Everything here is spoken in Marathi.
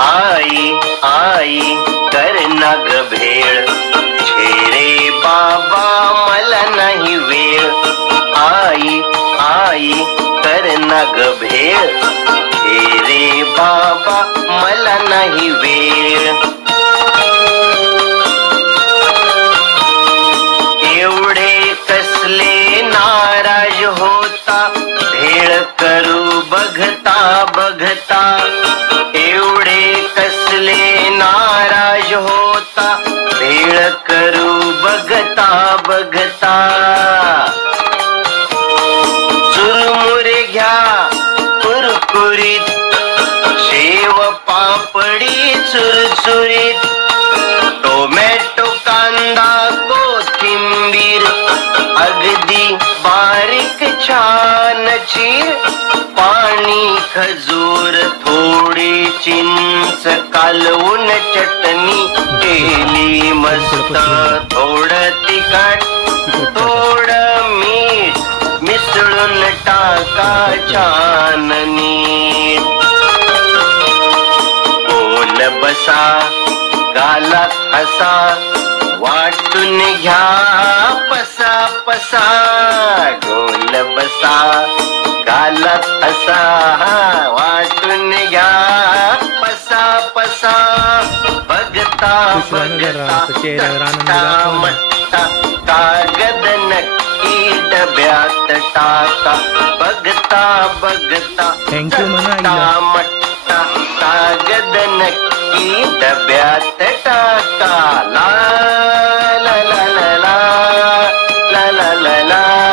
आई आई कर ना ग भेळ, छे रे बाबा मला नाही वेळ. आई आई कर ना ग भेळ, छे रे बाबा मला नाही वेळ. एवढे कसले नाराज होता, भेळ करू बघता बघता. एवढे कसले नाराज होता, भेळ करू बघता बघता. चुरमुरे घ्या कुरकुरीत, शेव पापडी चुरचुरीत. टोमॅटो कांदा कोथिंबीर अगदी बारीक छान चीर. पाणी खजूर थोडी चिंच कालवून चटणी केली मस्त. थोडं तिखट थोडं मीठ मिसळून टाका छान नीट. बोल बसा गालात असा, वाटून घ्या पसा पसा. गोल बसा गालात असा, वाटून घ्या पसा पसा. बघता बघता मट्टा कागद नक्की डब्यात टाका. बघता बघता मट्टा कागद नक्की डब्यात टाका. ला ला ला ला ला ला ला ला ला.